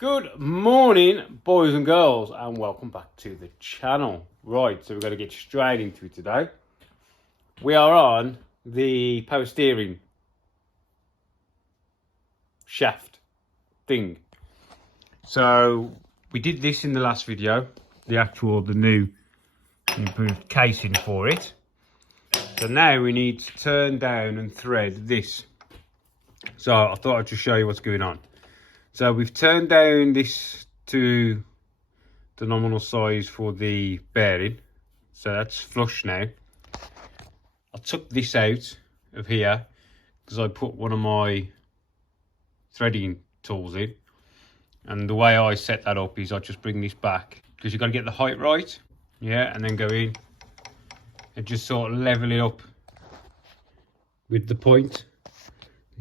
Good morning, boys and girls, and welcome back to the channel. Right, so we're going to get straight into it today. We are on the power steering shaft thing. So we did this in the last video, the new improved casing for it. So now we need to turn down and thread this. So I thought I'd just show you what's going on. So we've turned down this to the nominal size for the bearing. So that's flush now. I took this out of here because I put one of my threading tools in. And the way I set that up is I just bring this back because you've got to get the height right. Yeah, and then go in and just sort of level it up with the point.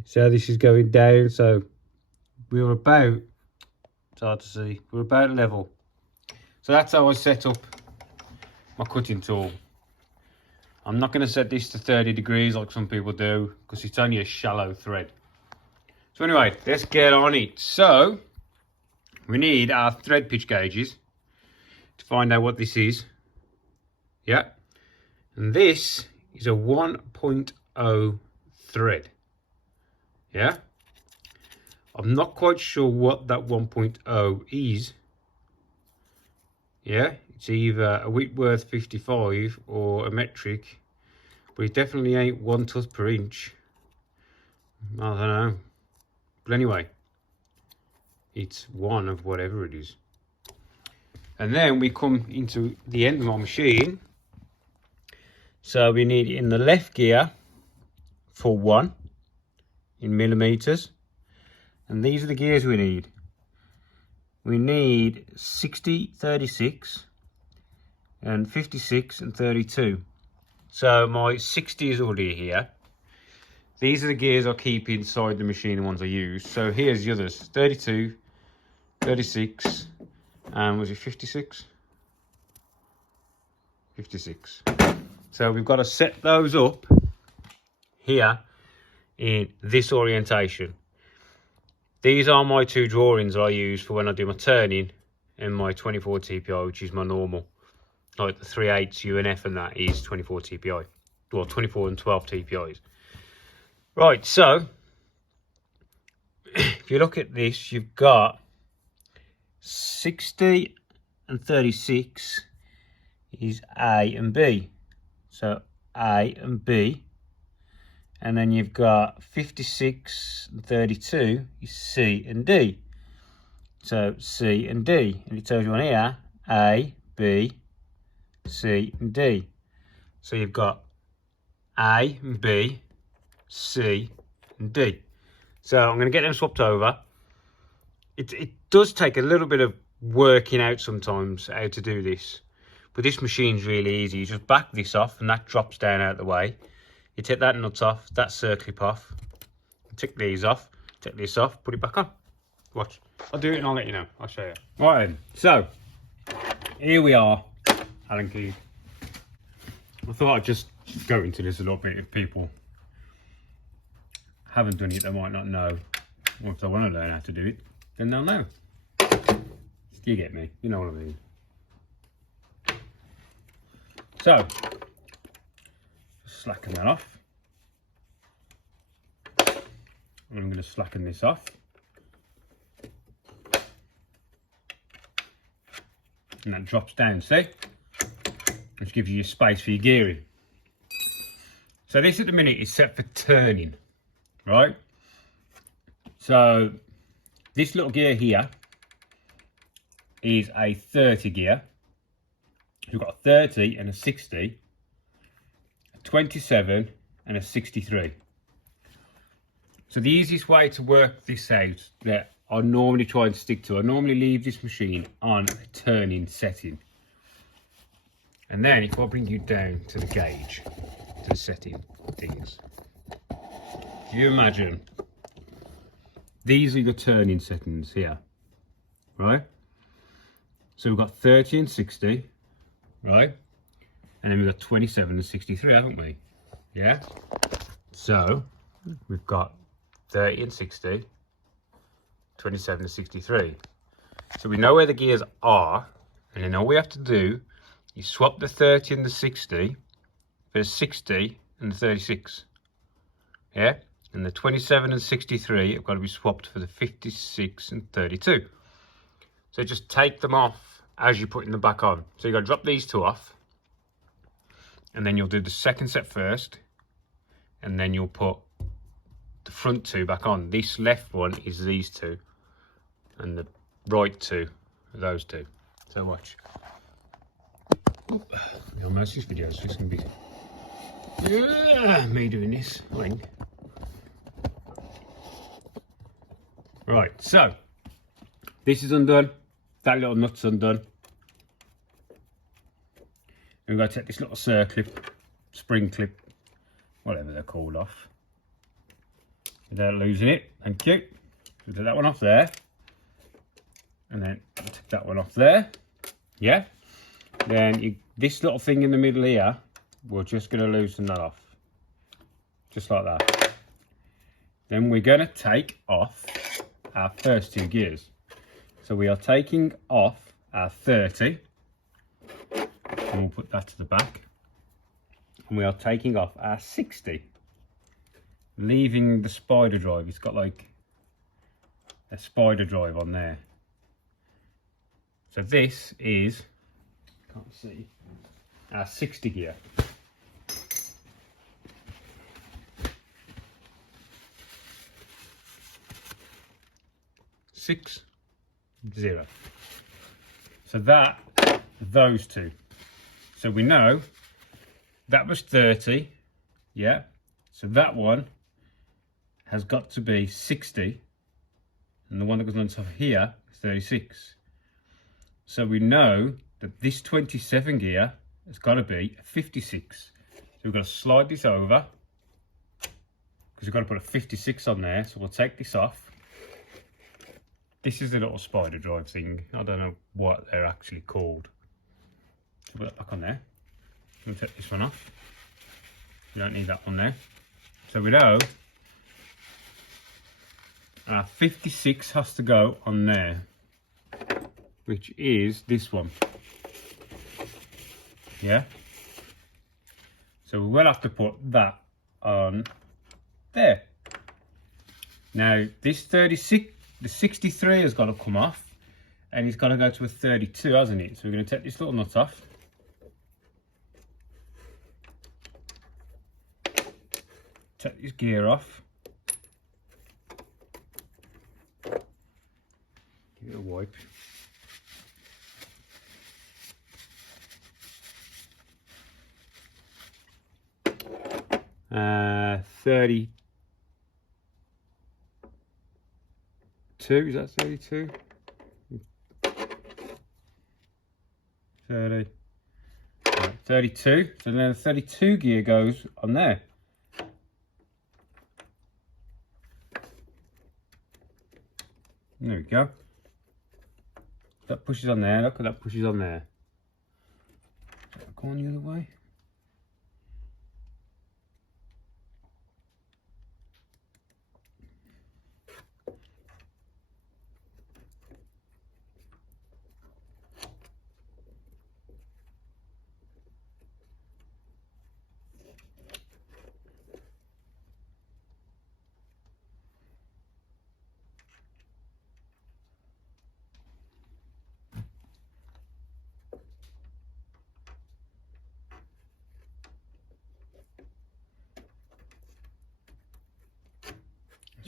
So this is going down, so we were about, it's hard to see, we're about level. So that's how I set up my cutting tool. I'm not going to set this to 30 degrees like some people do because it's only a shallow thread. So anyway, let's get on it. So we need our thread pitch gauges to find out what this is. Yeah, and this is a 1.0 thread. Yeah, I'm not quite sure what that 1.0 is. Yeah, it's either a Whitworth 55 or a metric, but it definitely ain't 1 tooth per inch. I don't know. But anyway, it's one of whatever it is. And then we come into the end of my machine. So we need it in the left gear for 1 in millimeters. And these are the gears we need. We need 60, 36 and 56 and 32. So my 60 is already here. These are the gears I keep inside the machine, the ones I use. So here's the others, 32, 36, and was it 56? 56. So we've got to set those up here in this orientation. These are my two drawings that I use for when I do my turning and my 24 TPI, which is my normal. Like the 3/8 UNF and that is 24 TPI. Well, 24 and 12 TPIs. Right, so if you look at this, you've got 60 and 36 is A and B. So A and B. And then you've got 56 and 32 is C and D. So C and D. And it tells you on here, A, B, C and D. So you've got A and B, C and D. So I'm going to get them swapped over. It does take a little bit of working out sometimes how to do this. But this machine's really easy. You just back this off and that drops down out the way. You take that nut off, that circlip off, take these off, take this off, put it back on. Watch. I'll do it and I'll let you know. I'll show you. Right then. So, here we are, Allen key. I thought I'd just go into this a little bit. If people haven't done it, they might not know. Or if they want to learn how to do it, then they'll know. You get me? You know what I mean. So, slacken that off. And I'm going to slacken this off. And that drops down, see? Which gives you your space for your gearing. So this at the minute is set for turning, right? So this little gear here is a 30 gear. We've got a 30 and a 60. 27 and a 63. So the easiest way to work this out that I normally try and stick to, I normally leave this machine on a turning setting. And then if I bring you down to the gauge, to the setting things, you imagine these are your turning settings here, right? So we've got 30 and 60, right? And then we've got 27 and 63, haven't we? Yeah? So, we've got 30 and 60, 27 and 63. So we know where the gears are, and then all we have to do is swap the 30 and the 60 for the 60 and the 36. Yeah? And the 27 and 63 have got to be swapped for the 56 and 32. So just take them off as you're putting them back on. So you've got to drop these two off, and then you'll do the second set first, and then you'll put the front two back on. This left one is these two, and the right two are those two. So watch. On most of these videos, it's going to be me doing this. Right, so this is undone. That little nut's undone. And we've got to take this little circlip, spring clip, whatever they're called, off without losing it. Thank you. So take that one off there, and then take that one off there. Yeah. Then this little thing in the middle here, we're just going to loosen that off, just like that. Then we're going to take off our first two gears. So we are taking off our 30, and we'll put that to the back. And we are taking off our 60, leaving the spider drive. It's got like a spider drive on there. So this is, can't see, our 60 gear. Six, 0. So those two. So we know that was 30, yeah. So that one has got to be 60, and the one that goes on top here is 36. So we know that this 27 gear has got to be a 56. So we've got to slide this over, because we've got to put a 56 on there. So we'll take this off. This is a little spider drive thing. I don't know what they're actually called. So put that back on there. We'll take this one off. We don't need that one there. So we know our 56 has to go on there, which is this one. Yeah. So we will have to put that on there. Now this 36. The 63 has got to come off, and it's got to go to a 32, hasn't it? So we're going to take this little nut off. Take this gear off. Give it a wipe. Uh, 32, is that 32? 30. Right, 32. So then the 32 gear goes on there. There we go. That pushes on there. Look at that pushes on there. Go on the other way.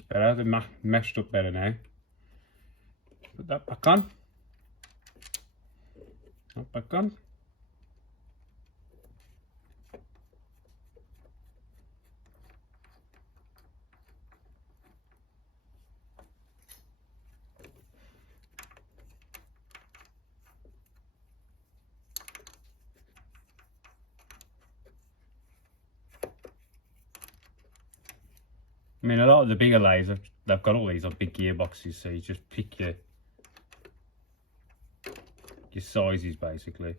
Better, they're meshed up better now. Put that back on. That back on. I mean, a lot of the bigger lathes, they've got all these on big gearboxes, so you just pick your sizes basically.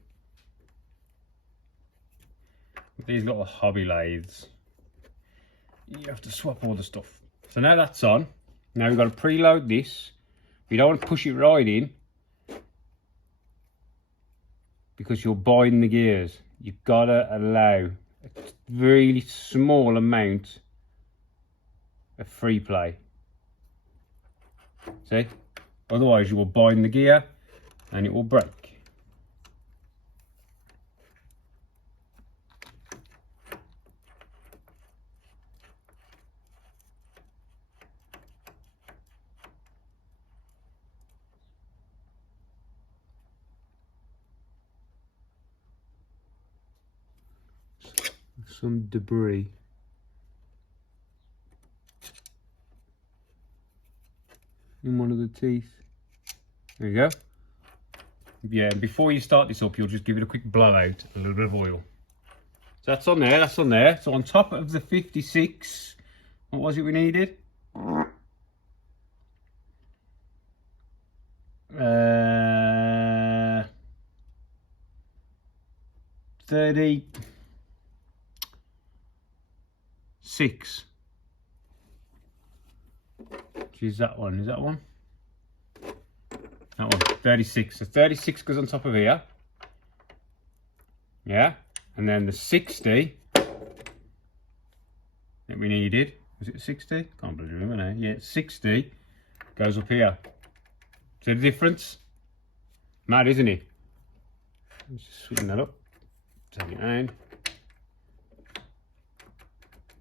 With these little hobby lathes, you have to swap all the stuff. So now that's on. Now we've got to preload this. We don't want to push it right in, because you'll bind the gears. You've got to allow a really small amount of free play. See? Otherwise you will bind the gear and it will break. Some debris. In one of the teeth. There you go. Yeah, before you start this up, you'll just give it a quick blowout, a little bit of oil. So that's on there, that's on there. So on top of the 56, what was it we needed? 36. Which is that one? Is that one? That one, 36. So 36 goes on top of here. Yeah. And then the 60 that we needed. Was it 60? Can't believe it now. Yeah, 60 goes up here. See the difference? Mad, isn't it? Let's just sweeten that up. Take it down.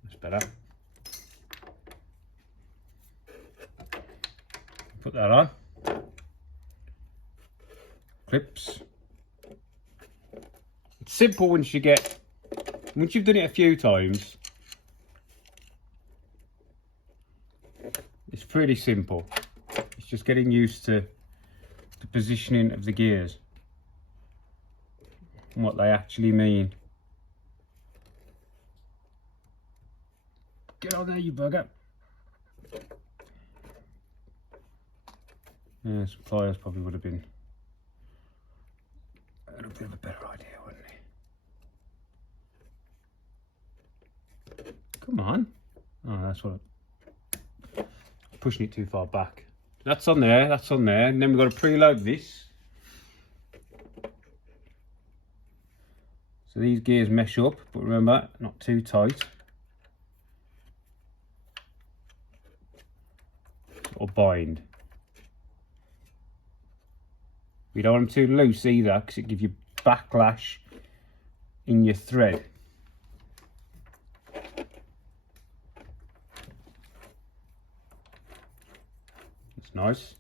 That's better. Put that on. Clips. It's simple once you've done it a few times. It's pretty simple. It's just getting used to the positioning of the gears and what they actually mean. Get on there, you bugger. Yeah, some pliers probably would have been a little bit of a better idea, wouldn't it? Come on. Oh, that's what. Pushing it too far back. That's on there, that's on there. And then we've got to preload this. So these gears mesh up, but remember, not too tight. Or bind. We don't want them too loose either, because it gives you backlash in your thread. It's nice.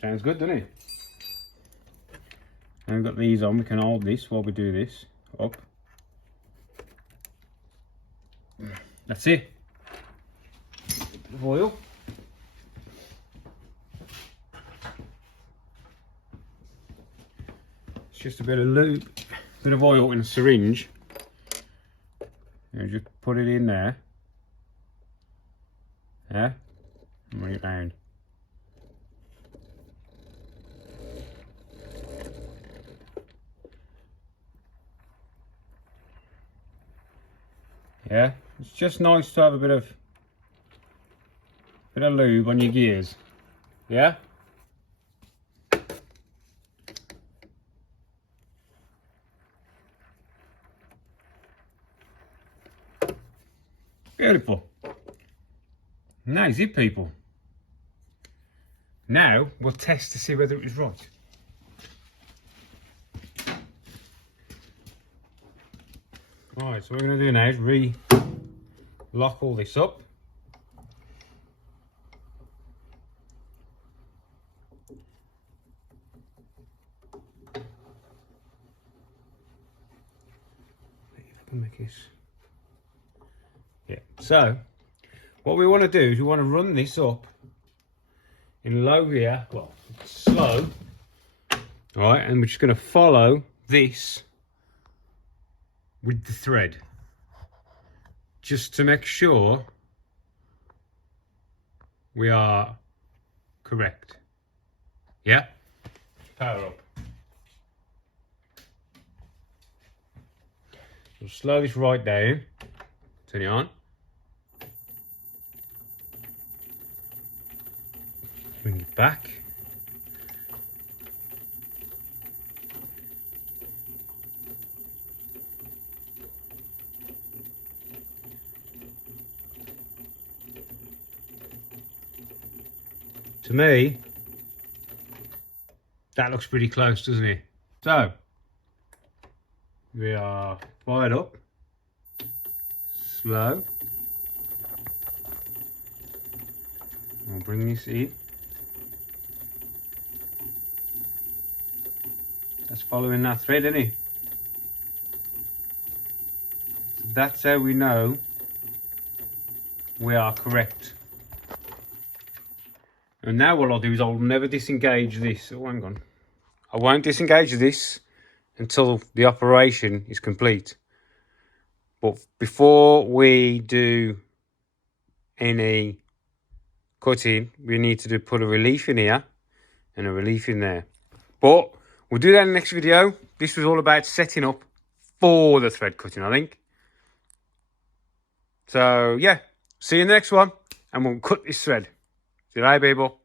Sounds good, doesn't it? And we've got these on, we can hold this while we do this up. That's it. Bit of oil. It's just a bit of lube, bit of oil in a syringe. You just put it in there. Yeah, and bring it round. Yeah, it's just nice to have a bit of lube on your gears. Yeah. Beautiful. Nice, it, people. Now we'll test to see whether it was right. Right, so what we're going to do now is re-lock all this up. If I can make this. Yeah, so what we want to do is we want to run this up in low here, well, slow. Alright, and we're just going to follow this with the thread, just to make sure we are correct. Yeah? Power up. So slow this right down, turn it on. it back. To me, that looks pretty close, doesn't it? So, we are fired up, slow. I'll bring this in. That's following that thread, isn't it? So that's how we know we are correct. And now what I'll do is I'll never disengage this. Oh, hang on. I won't disengage this until the operation is complete. But before we do any cutting, we need to put a relief in here and a relief in there. But we'll do that in the next video. This was all about setting up for the thread cutting, I think. So yeah, see you in the next one, and we'll cut this thread. See you later, people.